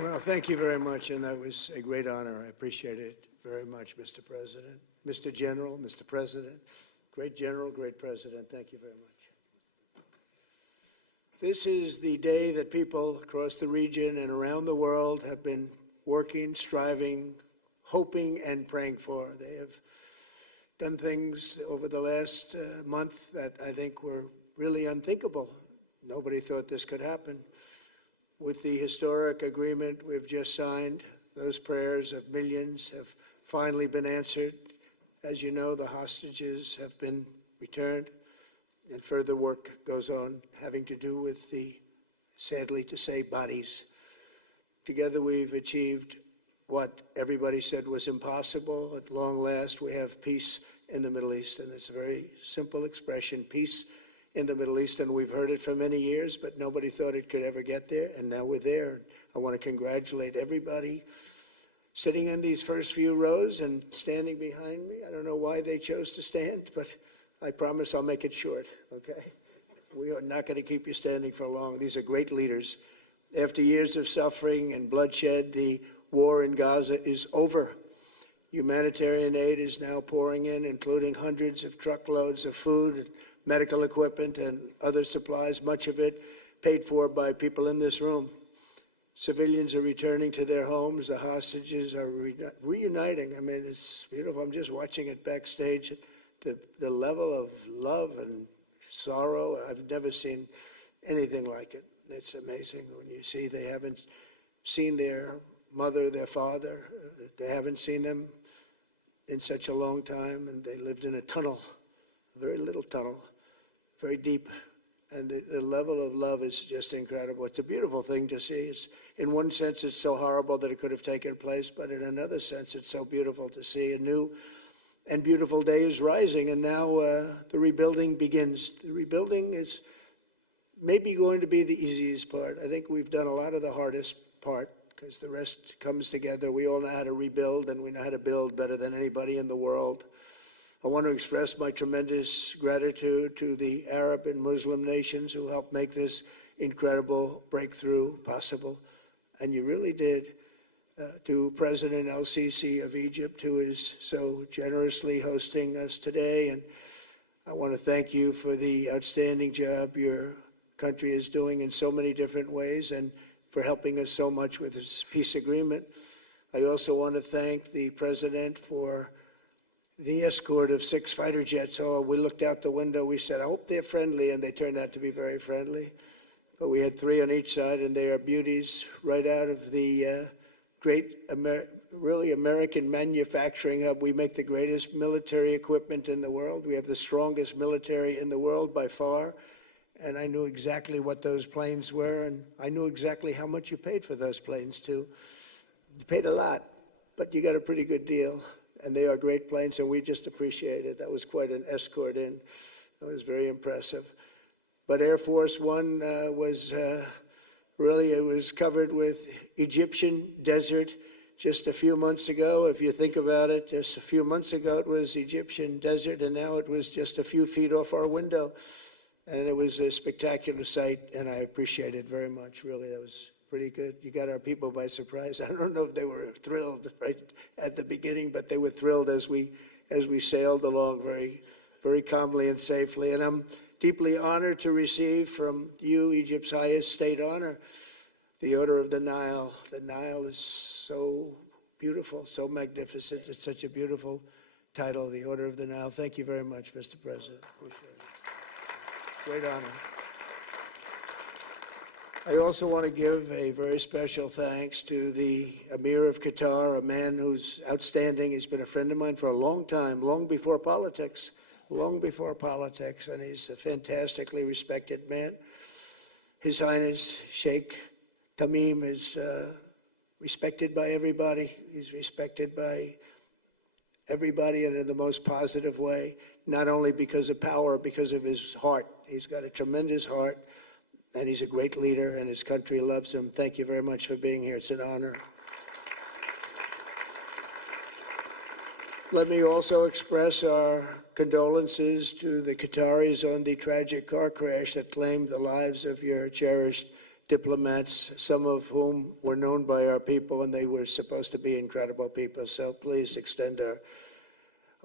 Well, thank you very much, and that was a great honor. I appreciate it very much, Mr. President. Mr. General, Mr. President, great General, great President, thank you very much. This is the day that people across the region and around the world have been working, striving, hoping, and praying for. They have done things over the last month that I think were really unthinkable. Nobody thought this could happen. With the historic agreement we've just signed, those prayers of millions have finally been answered. As you know, the hostages have been returned, and further work goes on having to do with the, sadly to say, bodies. Together we've achieved what everybody said was impossible. At long last, we have peace in the Middle East, and it's a very simple expression, peace in the Middle East, and we've heard it for many years, but nobody thought it could ever get there, and now we're there. I want to congratulate everybody sitting in these first few rows and standing behind me. I don't know why they chose to stand, but I promise I'll make it short, okay? We are not going to keep you standing for long. These are great leaders. After years of suffering and bloodshed, the war in Gaza is over. Humanitarian aid is now pouring in, including hundreds of truckloads of food, medical equipment, and other supplies, much of it paid for by people in this room. Civilians are returning to their homes. The hostages are reuniting. I mean, it's beautiful. I'm just watching it backstage. The level of love and sorrow, I've never seen anything like it. It's amazing when you see they haven't seen their mother, their father. They haven't seen them in such a long time, and they lived in a tunnel, a very little tunnel, very deep. And the level of love is just incredible. It's a beautiful thing to see. In one sense, it's so horrible that it could have taken place, but in another sense, it's so beautiful to see. A new and beautiful day is rising, and now the rebuilding begins. The rebuilding is maybe going to be the easiest part. I think we've done a lot of the hardest part, because the rest comes together. We all know how to rebuild, and we know how to build better than anybody in the world. I want to express my tremendous gratitude to the Arab and Muslim nations who helped make this incredible breakthrough possible. And you really did. To President El-Sisi of Egypt, who is so generously hosting us today. And I want to thank you for the outstanding job your country is doing in so many different ways, and for helping us so much with this peace agreement. I also want to thank the President for the escort of 6 fighter jets. Oh, we looked out the window, we said, I hope they're friendly, and they turned out to be very friendly. But we had 3 on each side, and they are beauties right out of the great, really American manufacturing hub. We make the greatest military equipment in the world. We have the strongest military in the world by far. And I knew exactly what those planes were, and I knew exactly how much you paid for those planes, too. You paid a lot, but you got a pretty good deal. And they are great planes, and we just appreciate it. That was quite an escort in. That was very impressive. But Air Force One was really, it was covered with Egyptian desert just a few months ago. If you think about it, just a few months ago it was Egyptian desert, and now it was just a few feet off our window. And it was a spectacular sight, and I appreciate it very much. Really, that was pretty good. You got our people by surprise. I don't know if they were thrilled right at the beginning, but they were thrilled as we sailed along very, very calmly and safely. And I'm deeply honored to receive from you, Egypt's highest state honor, the Order of the Nile. The Nile is so beautiful, so magnificent. It's such a beautiful title, the Order of the Nile. Thank you very much, Mr. President. Appreciate it. Great honor. I also want to give a very special thanks to the Emir of Qatar, a man who's outstanding. He's been a friend of mine for a long time, long before politics, and he's a fantastically respected man. His Highness Sheikh Tamim is respected by everybody. He's respected by everybody, and in the most positive way, not only because of power, because of his heart. He's got a tremendous heart. And he's a great leader, and his country loves him. Thank you very much for being here. It's an honor. Let me also express our condolences to the Qataris on the tragic car crash that claimed the lives of your cherished diplomats, some of whom were known by our people, and they were supposed to be incredible people. So please extend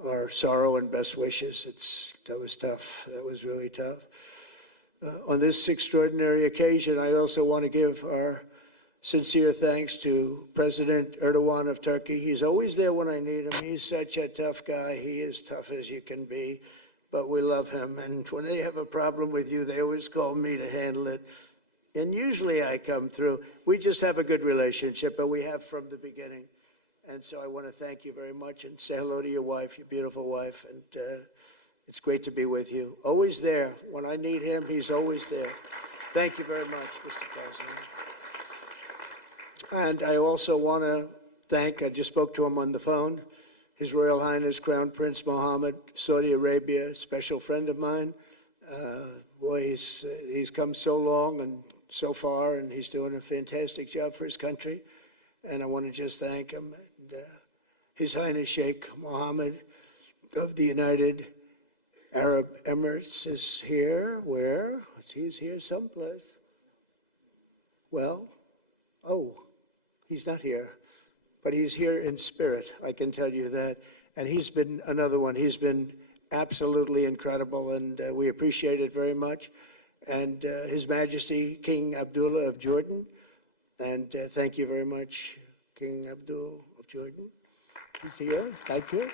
our sorrow and best wishes. That was tough. That was really tough. On this extraordinary occasion, I also want to give our sincere thanks to President Erdogan of Turkey. He's always there when I need him. He's such a tough guy. He is tough as you can be, but we love him. And when they have a problem with you, they always call me to handle it. And usually I come through. We just have a good relationship, and we have from the beginning. And so I want to thank you very much and say hello to your wife, your beautiful wife. And it's great to be with you. Always there. When I need him, he's always there. Thank you very much, Mr. President. And I also want to thank, I just spoke to him on the phone, His Royal Highness Crown Prince Mohammed, Saudi Arabia, a special friend of mine. Boy, he's come so long and so far, and he's doing a fantastic job for his country. And I want to just thank him. And, His Highness Sheikh Mohammed of the United Arab Emirates is here. Where? He's here someplace. Well, he's not here, but he's here in spirit, I can tell you that. And he's been another one. He's been absolutely incredible, and we appreciate it very much. And His Majesty King Abdullah of Jordan, and thank you very much, King Abdul of Jordan. He's here. Thank you.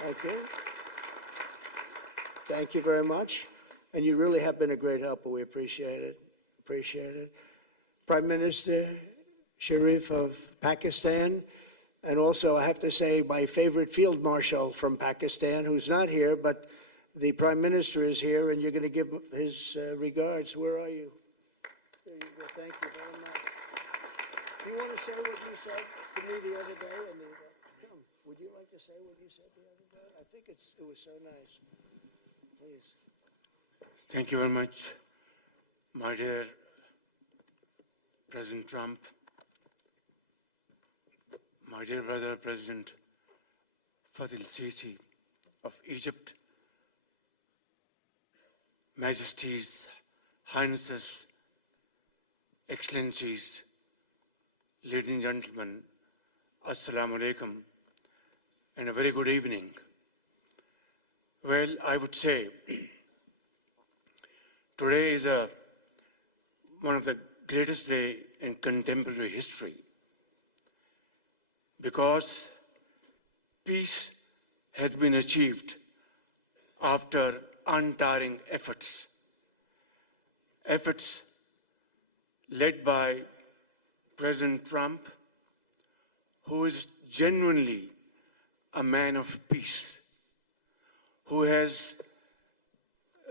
Thank you. Thank you very much. And you really have been a great helper. We appreciate it. Appreciate it. Prime Minister Sharif of Pakistan, and also I have to say my favorite field marshal from Pakistan, who's not here, but the Prime Minister is here, and you're going to give his regards. Where are you? There you go. Thank you very much. Do you want to say what you said to me the other day? Come, would you like to say what you said the other day? I think it was so nice. Please. Thank you very much, my dear President Trump, my dear brother President Fath el-Sisi of Egypt, Majesties, Highnesses, Excellencies, ladies and gentlemen, Assalamu alaikum, and a very good evening. Well, I would say today is one of the greatest days in contemporary history, because peace has been achieved after untiring efforts led by President Trump, who is genuinely a man of peace, who has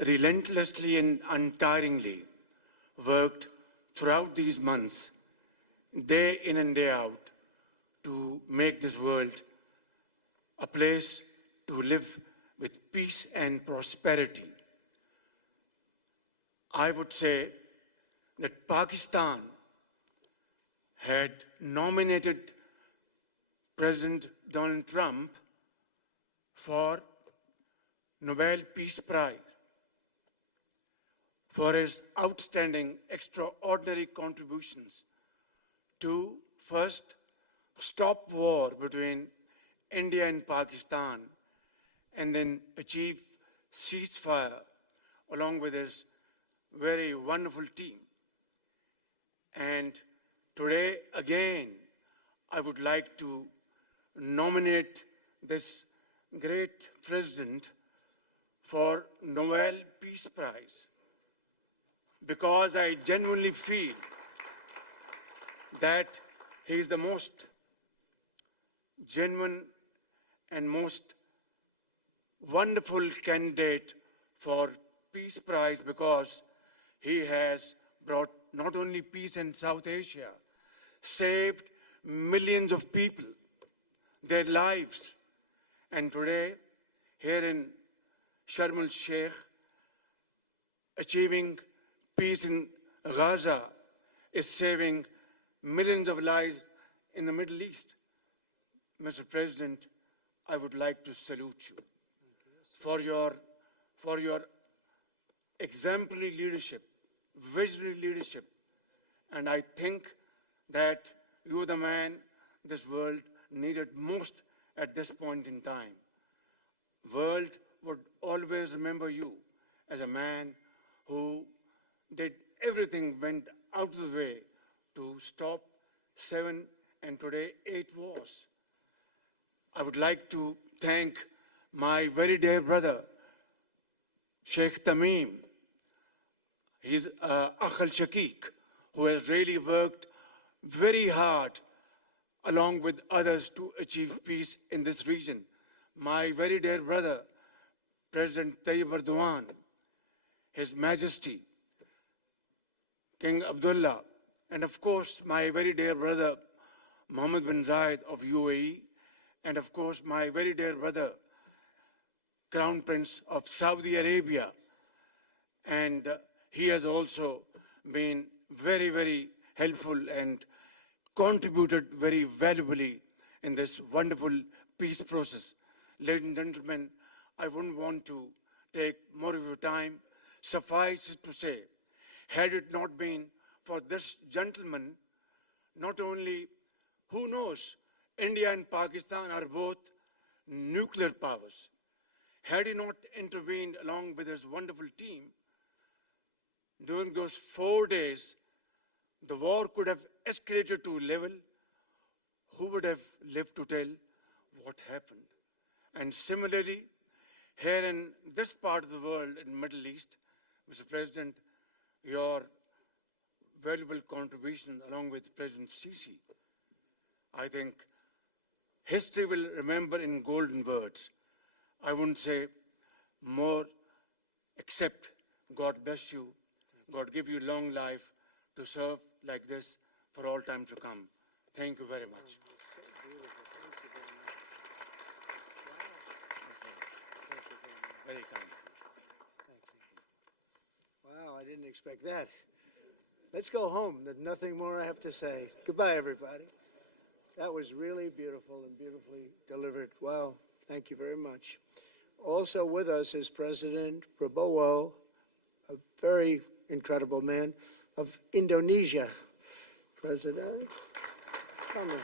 relentlessly and untiringly worked throughout these months, day in and day out, to make this world a place to live with peace and prosperity. I would say that Pakistan had nominated President Donald Trump for Nobel Peace Prize for his outstanding, extraordinary contributions to first stop war between India and Pakistan, and then achieve ceasefire along with his very wonderful team. And today, again, I would like to nominate this great president for Nobel Peace Prize, because I genuinely feel that he is the most genuine and most wonderful candidate for Peace Prize, because he has brought not only peace in South Asia, saved millions of people, their lives. And today, here in Sharm el-Sheikh, achieving peace in Gaza is saving millions of lives in the Middle East. Mr. President, I would like to salute you for your exemplary leadership visionary leadership. And I think that you're the man this world needed most at this point in time. World would always remember you as a man who did everything, went out of the way to stop 7 and today 8 wars. I would like to thank my very dear brother, Sheikh Tamim. He's Akh al-Shaqiq, who has really worked very hard along with others to achieve peace in this region. My very dear brother, President Tayyip Erdogan, His Majesty, King Abdullah, and of course my very dear brother, Mohammed bin Zayed of UAE, and of course my very dear brother, Crown Prince of Saudi Arabia. And he has also been very, very helpful and contributed very valuably in this wonderful peace process. Ladies and gentlemen, I wouldn't want to take more of your time. Suffice it to say, had it not been for this gentleman, not only, who knows, India and Pakistan are both nuclear powers. Had he not intervened along with his wonderful team, during those 4 days, the war could have escalated to a level. Who would have lived to tell what happened? And similarly, here in this part of the world, in the Middle East, Mr. President, your valuable contribution along with President Sisi, I think history will remember in golden words. I wouldn't say more, except God bless you, God give you long life to serve like this for all time to come. Thank you very much. Very kind. Wow, I didn't expect that. Let's go home. There's nothing more I have to say. Goodbye, everybody. That was really beautiful and beautifully delivered. Wow, thank you very much. Also with us is President Prabowo, a very incredible man of Indonesia. President, come in.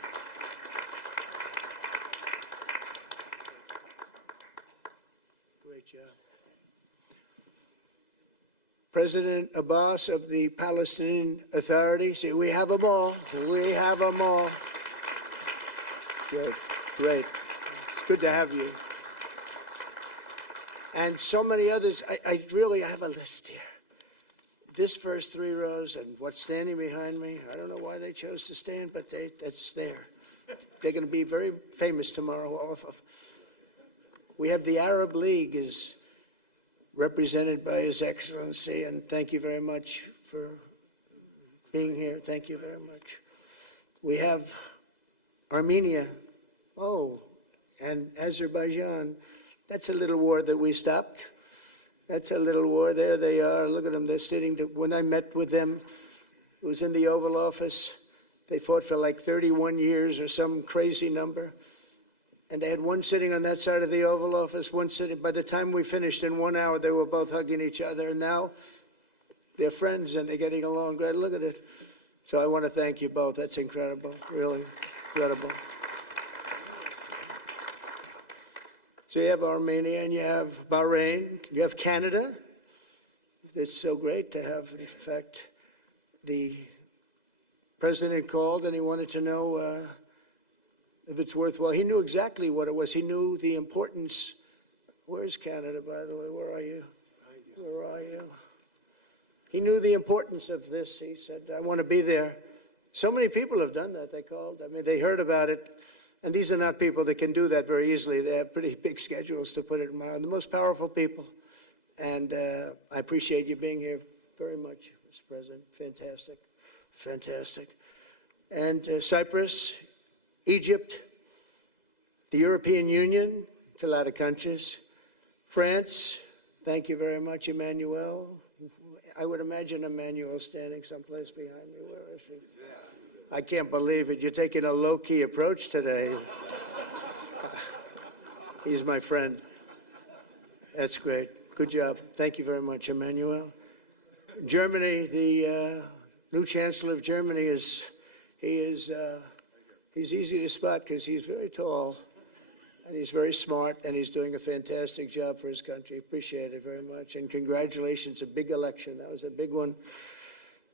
Great job. President Abbas of the Palestinian Authority. See, we have them all. We have them all. Good, great. It's good to have you. And so many others. I really have a list here. This first 3 rows and what's standing behind me, I don't know why they chose to stand, but that's there. They're going to be very famous tomorrow, all of them. We have the Arab League is represented by His Excellency, and thank you very much for being here. Thank you very much. We have Armenia, and Azerbaijan. That's a little war that we stopped. That's a little war. There they are. Look at them. They're sitting. When I met with them, it was in the Oval Office. They fought for like 31 years or some crazy number. And they had one sitting on that side of the Oval Office, one sitting. By the time we finished in 1 hour, they were both hugging each other. And now they're friends and they're getting along great. Look at it. So I want to thank you both. That's incredible. Really incredible. So you have Armenia and you have Bahrain, you have Canada. It's so great to have, in fact, the president called and he wanted to know if it's worthwhile. He knew exactly what it was. He knew the importance. Where's Canada, by the way? Where are you? Where are you? He knew the importance of this. He said, I want to be there. So many people have done that, they called. I mean, they heard about it. And these are not people that can do that very easily. They have pretty big schedules, to put it mildly. The most powerful people. And I appreciate you being here very much, Mr. President. Fantastic. Fantastic. And Cyprus, Egypt, the European Union, it's a lot of countries. France, thank you very much, Emmanuel. I would imagine Emmanuel standing someplace behind me. Where is he? I can't believe it. You're taking a low-key approach today. He's my friend. That's great. Good job. Thank you very much, Emmanuel. Germany, the new Chancellor of Germany he's easy to spot because he's very tall and he's very smart and he's doing a fantastic job for his country. Appreciate it very much. And congratulations, a big election. That was a big one.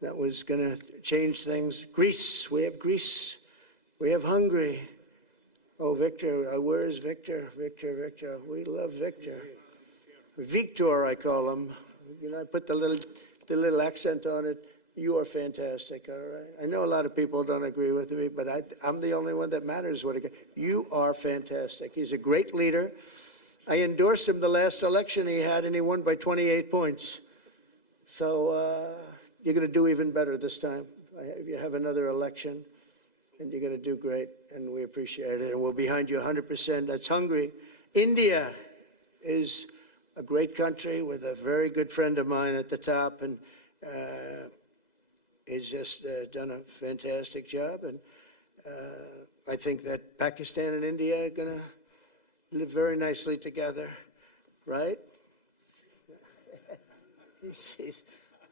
That was going to change things. Greece, we have Greece. We have Hungary. Oh, Victor, where is Victor? Victor. We love Victor. Victor, I call him. You know, I put the little accent on it. You are fantastic, all right? I know a lot of people don't agree with me, but I'm the only one that matters. You are fantastic. He's a great leader. I endorsed him the last election he had, and he won by 28 points. So you're going to do even better this time. You have another election, and you're going to do great, and we appreciate it. And we're behind you 100%. That's Hungary. India is a great country with a very good friend of mine at the top, and he's just done a fantastic job. And I think that Pakistan and India are going to live very nicely together, right?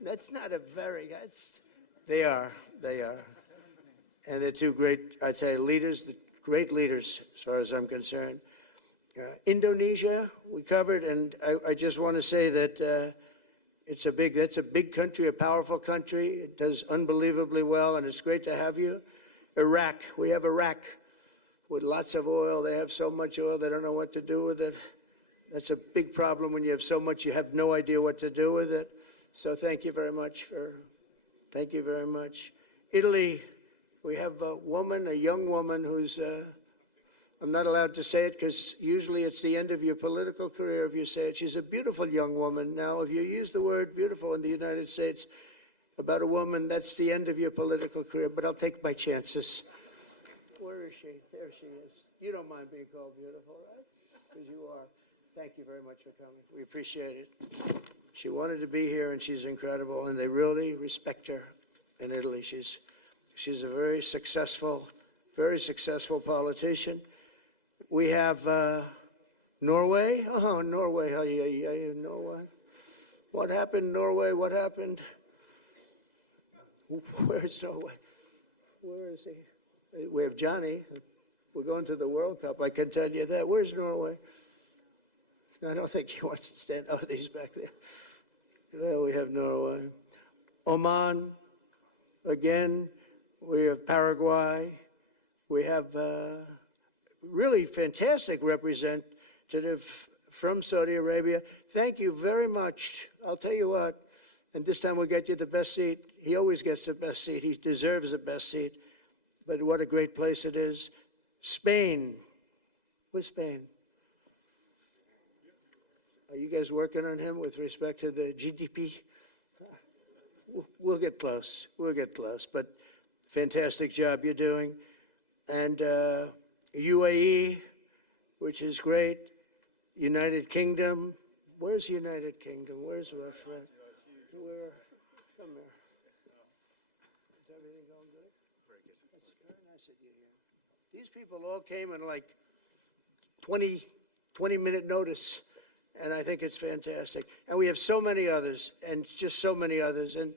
That's not a very, they are. And they're two great, I'd say, leaders, great leaders as far as I'm concerned. Indonesia, we covered, and I just want to say that that's a big country, a powerful country. It does unbelievably well, and it's great to have you. Iraq, we have Iraq with lots of oil. They have so much oil, they don't know what to do with it. That's a big problem when you have so much, you have no idea what to do with it. So thank you very much thank you very much. Italy, we have a young woman who's, I'm not allowed to say it because usually it's the end of your political career if you say it. She's a beautiful young woman. Now, if you use the word beautiful in the United States about a woman, that's the end of your political career, but I'll take my chances. Where is she? There she is. You don't mind being called beautiful, right? Because you are. Thank you very much for coming. We appreciate it. She wanted to be here, and she's incredible, and they really respect her in Italy. She's a very successful politician. We have Norway. Oh, Norway. Norway. What happened, Norway? What happened? Where's Norway? Where is he? We have Johnny. We're going to the World Cup. I can tell you that. Where's Norway? I don't think he wants to stand. Oh, he's back there. There we have Norway. Oman. Again, we have Paraguay. We have really fantastic representative from Saudi Arabia. Thank you very much. I'll tell you what, and this time we'll get you the best seat. He always gets the best seat. He deserves the best seat. But what a great place it is. Spain. Where's Spain? Are you guys working on him with respect to the GDP? We'll get close. But fantastic job you're doing. And UAE, which is great. United Kingdom. Where's United Kingdom? Where's our friend? Come here. Is everything going good? Very good. That's very nice of you here. These people all came in like 20-minute notice. And I think it's fantastic. And we have so many others, and just so many others. And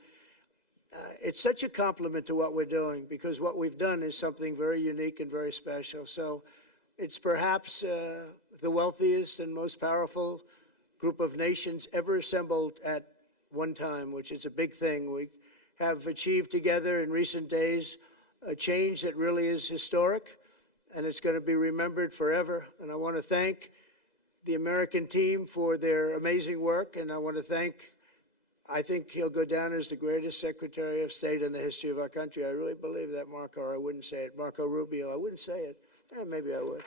it's such a compliment to what we're doing, because what we've done is something very unique and very special. So it's perhaps the wealthiest and most powerful group of nations ever assembled at one time, which is a big thing. We have achieved together in recent days a change that really is historic, and it's going to be remembered forever. And I want to thank the American team for their amazing work, and I want to I think he'll go down as the greatest Secretary of State in the history of our country. I really believe that, Marco, or I wouldn't say it. Marco Rubio, I wouldn't say it. Maybe I would.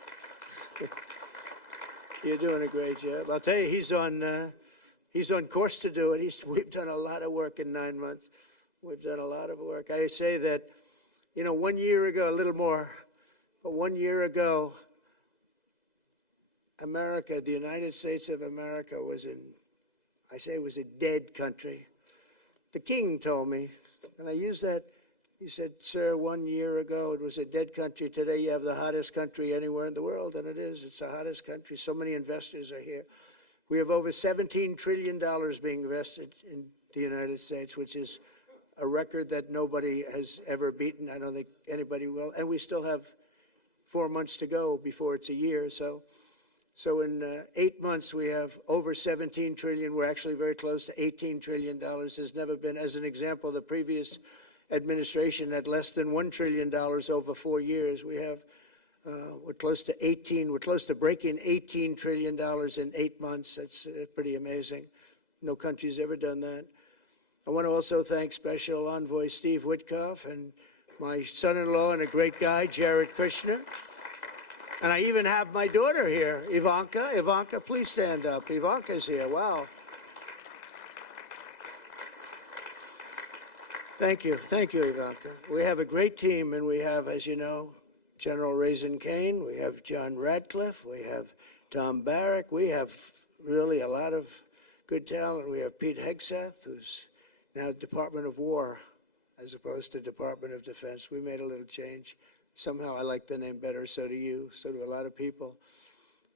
You're doing a great job. I'll tell you, he's on course to do it. We've done a lot of work in 9 months. We've done a lot of work. I say that, 1 year ago, a little more, but 1 year ago, America, the United States of America was a dead country. The king told me, and I use that, he said, sir, 1 year ago it was a dead country. Today you have the hottest country anywhere in the world, and it is. It's the hottest country. So many investors are here. We have over $17 trillion being invested in the United States, which is a record that nobody has ever beaten. I don't think anybody will. And we still have 4 months to go before it's a year. So in 8 months, we have over 17 trillion. We're actually very close to $18 trillion. There's never been, as an example, the previous administration had less than $1 trillion over 4 years. We have, we're close to breaking $18 trillion in 8 months. That's pretty amazing. No country's ever done that. I want to also thank Special Envoy Steve Witkoff and my son-in-law and a great guy, Jared Kushner. And I even have my daughter here, Ivanka. Ivanka, please stand up. Ivanka's here. Wow. Thank you. Thank you, Ivanka. We have a great team, and we have, as you know, General Raisin Kane. We have John Radcliffe. We have Tom Barrack. We have really a lot of good talent. We have Pete Hegseth, who's now Department of War as opposed to Department of Defense. We made a little change. Somehow I like the name better, so do you, so do a lot of people.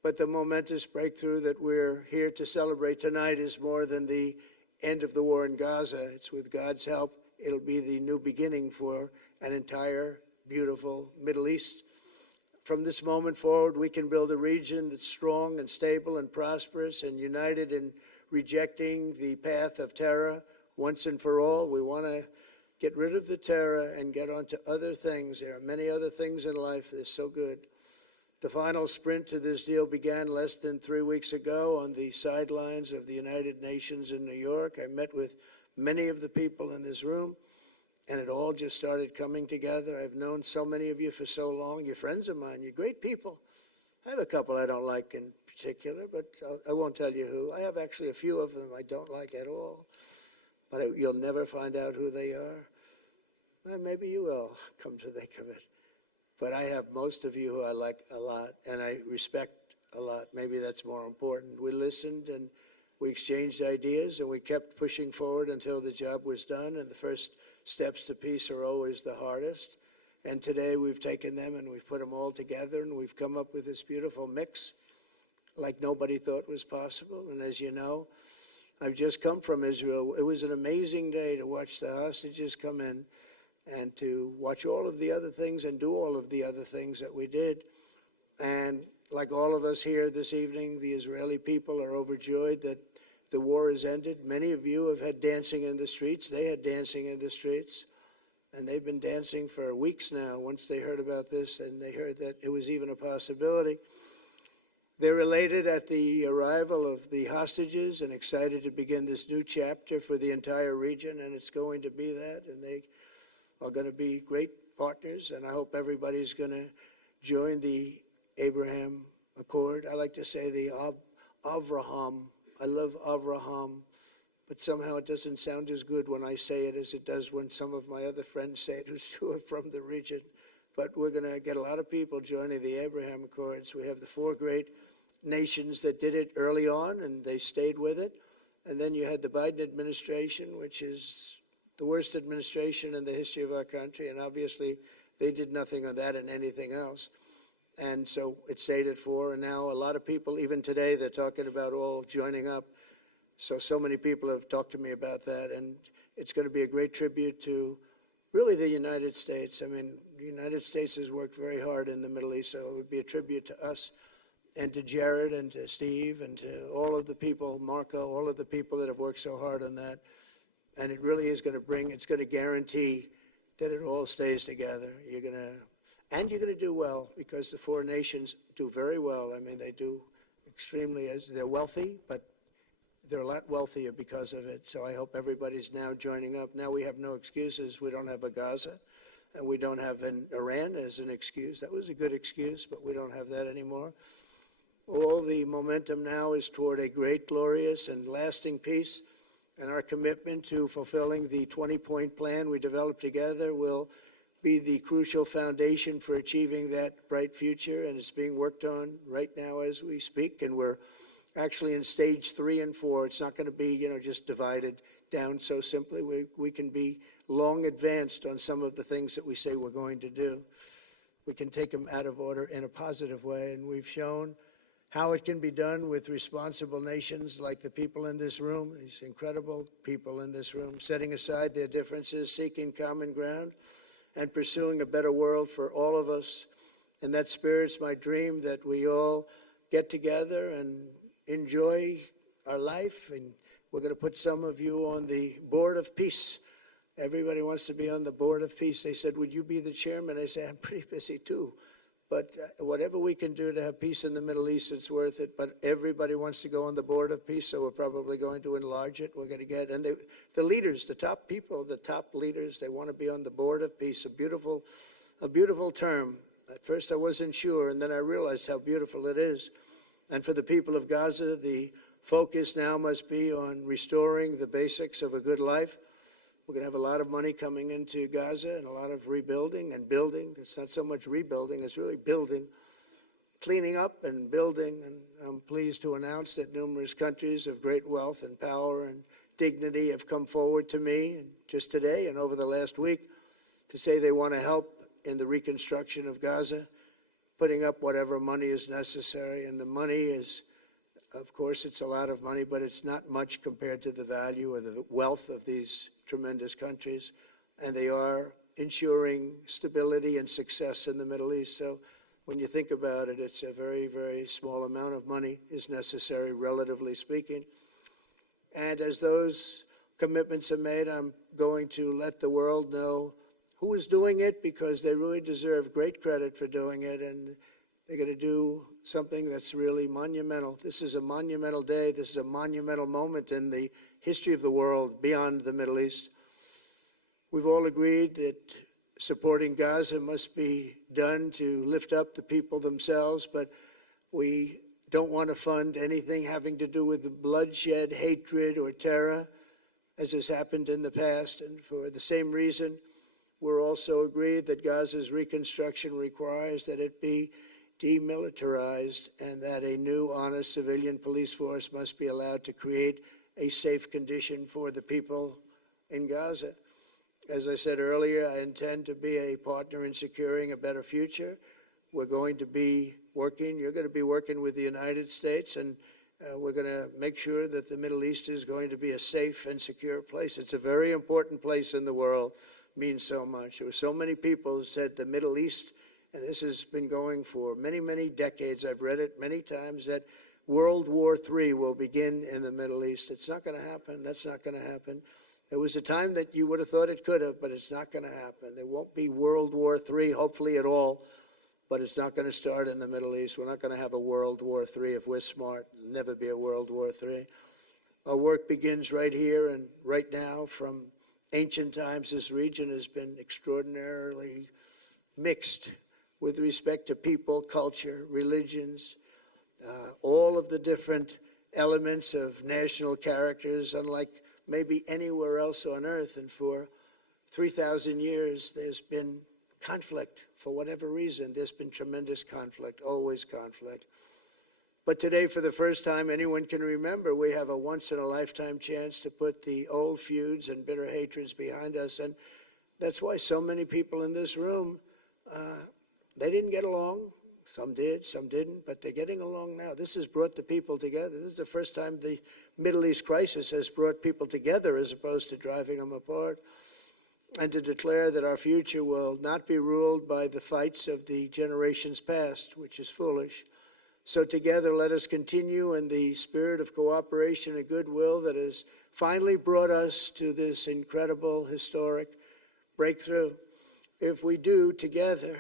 But the momentous breakthrough that we're here to celebrate tonight is more than the end of the war in Gaza. It's with God's help. It'll be the new beginning for an entire beautiful Middle East. From this moment forward, we can build a region that's strong and stable and prosperous and united in rejecting the path of terror once and for all. We want to get rid of the terror and get on to other things. There are many other things in life that are so good. The final sprint to this deal began less than 3 weeks ago on the sidelines of the United Nations in New York. I met with many of the people in this room, and it all just started coming together. I've known so many of you for so long. You're friends of mine. You're great people. I have a couple I don't like in particular, but I won't tell you who. I have actually a few of them I don't like at all, but you'll never find out who they are. Well, maybe you will, come to think of it. But I have most of you who I like a lot, and I respect a lot. Maybe that's more important. We listened, and we exchanged ideas, and we kept pushing forward until the job was done, and the first steps to peace are always the hardest. And today we've taken them, and we've put them all together, and we've come up with this beautiful mix like nobody thought was possible. And as you know, I've just come from Israel. It was an amazing day to watch the hostages come in and to watch all of the other things and do all of the other things that we did. And like all of us here this evening, the Israeli people are overjoyed that the war has ended. Many of you have had dancing in the streets. They had dancing in the streets. And they've been dancing for weeks now once they heard about this and they heard that it was even a possibility. They're elated at the arrival of the hostages and excited to begin this new chapter for the entire region, and it's going to be that. And they are going to be great partners, and I hope everybody's going to join the Abraham Accord. I like to say the Avraham. I love Avraham, but somehow it doesn't sound as good when I say it as it does when some of my other friends say it who are from the region. But we're going to get a lot of people joining the Abraham Accords. We have the 4 great nations that did it early on, and they stayed with it. And then you had the Biden administration, which is the worst administration in the history of our country, and obviously they did nothing on that and anything else. And so it stayed at 4, and now a lot of people, even today, they're talking about all joining up. So many people have talked to me about that, and it's going to be a great tribute to really the United States. I mean, the United States has worked very hard in the Middle East, so it would be a tribute to us and to Jared and to Steve and to all of the people, Marco, all of the people that have worked so hard on that. And it really is going to it's going to guarantee that it all stays together. You're going to do well, because the 4 nations do very well. I mean, they do extremely, as they're wealthy, but they're a lot wealthier because of it. So I hope everybody's now joining up. Now we have no excuses. We don't have a Gaza, and we don't have an Iran as an excuse. That was a good excuse, but we don't have that anymore. All the momentum now is toward a great, glorious, and lasting peace. And our commitment to fulfilling the 20-point plan we developed together will be the crucial foundation for achieving that bright future. And it's being worked on right now as we speak. And we're actually in stage 3 and 4. It's not going to be, just divided down so simply. We can be long advanced on some of the things that we say we're going to do. We can take them out of order in a positive way. And we've shown how it can be done with responsible nations like the people in this room, these incredible people in this room, setting aside their differences, seeking common ground, and pursuing a better world for all of us. In that spirit, it's my dream that we all get together and enjoy our life. And we're going to put some of you on the Board of Peace. Everybody wants to be on the Board of Peace. They said, would you be the chairman? I say, I'm pretty busy too. But whatever we can do to have peace in the Middle East, it's worth it. But everybody wants to go on the Board of Peace, so we're probably going to enlarge it. We're going to get, and the leaders, the top people, the top leaders, they want to be on the Board of Peace. A beautiful term. At first I wasn't sure, and then I realized how beautiful it is. And for the people of Gaza, the focus now must be on restoring the basics of a good life. We're going to have a lot of money coming into Gaza and a lot of rebuilding and building. It's not so much rebuilding, it's really building, cleaning up and building. And I'm pleased to announce that numerous countries of great wealth and power and dignity have come forward to me just today and over the last week to say they want to help in the reconstruction of Gaza, putting up whatever money is necessary. And the money is, of course, it's a lot of money, but it's not much compared to the value or the wealth of these tremendous countries. And they are ensuring stability and success in the Middle East. So when you think about it, it's a very, very small amount of money is necessary, relatively speaking. And as those commitments are made, I'm going to let the world know who is doing it, because they really deserve great credit for doing it, and they're going to do something that's really monumental. This is a monumental day. This is a monumental moment in the history of the world beyond the Middle East. We've all agreed that supporting Gaza must be done to lift up the people themselves, but we don't want to fund anything having to do with bloodshed, hatred, or terror, as has happened in the past. And for the same reason, we're also agreed that Gaza's reconstruction requires that it be demilitarized and that a new, honest civilian police force must be allowed to create a safe condition for the people in Gaza. As I said earlier, I intend to be a partner in securing a better future. We're going to be working, you're going to be working with the United States, and we're going to make sure that the Middle East is going to be a safe and secure place. It's a very important place in the world. Means so much. There were so many people who said the Middle East, and this has been going for many, many decades. I've read it many times, that World War III will begin in the Middle East. It's not going to happen. That's not going to happen. There was a time that you would have thought it could have, but it's not going to happen. There won't be World War III, hopefully at all, but it's not going to start in the Middle East. We're not going to have a World War III if we're smart. There'll never be a World War III. Our work begins right here and right now. From ancient times, this region has been extraordinarily mixed with respect to people, culture, religions, all of the different elements of national characters, unlike maybe anywhere else on earth. And for 3,000 years, there's been conflict. For whatever reason, there's been tremendous conflict, always conflict. But today, for the first time anyone can remember, we have a once-in-a-lifetime chance to put the old feuds and bitter hatreds behind us. And that's why so many people in this room, they didn't get along. Some did, some didn't, but they're getting along now. This has brought the people together. This is the first time the Middle East crisis has brought people together as opposed to driving them apart. And to declare that our future will not be ruled by the fights of the generations past, which is foolish. So together, let us continue in the spirit of cooperation and goodwill that has finally brought us to this incredible, historic breakthrough. If we do together,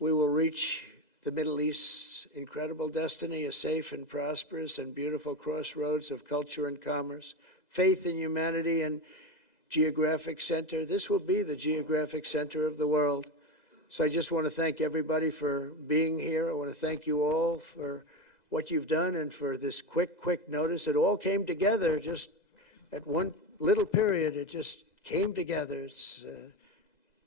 we will reach the Middle East's incredible destiny, a safe and prosperous and beautiful crossroads of culture and commerce, faith in humanity and geographic center. This will be the geographic center of the world. So I just want to thank everybody for being here. I want to thank you all for what you've done and for this quick notice. It all came together just at one little period. It just came together. It's,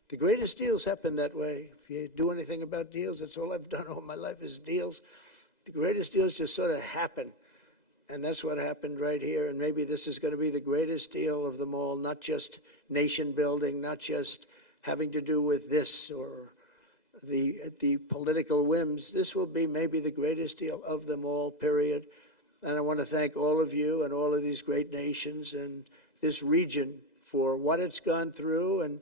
the greatest deals happen that way. If you do anything about deals, that's all I've done all my life is deals. The greatest deals just sort of happen. And that's what happened right here. And maybe this is going to be the greatest deal of them all, not just nation building, not just having to do with this or the political whims. This will be maybe the greatest deal of them all, period. And I want to thank all of you and all of these great nations and this region for what it's gone through and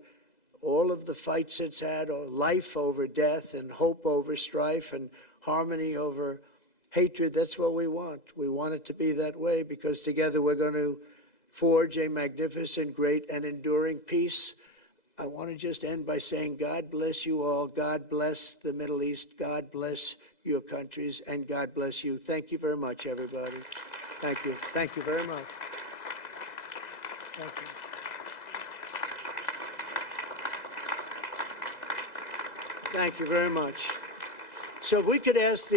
all of the fights it's had, or life over death and hope over strife and harmony over hatred. That's what we want. We want it to be that way because together we're going to forge a magnificent, great, and enduring peace. I want to just end by saying God bless you all. God bless the Middle East. God bless your countries, and God bless you. Thank you very much, everybody. Thank you. Thank you very much. Thank you. Thank you very much. So if we could ask the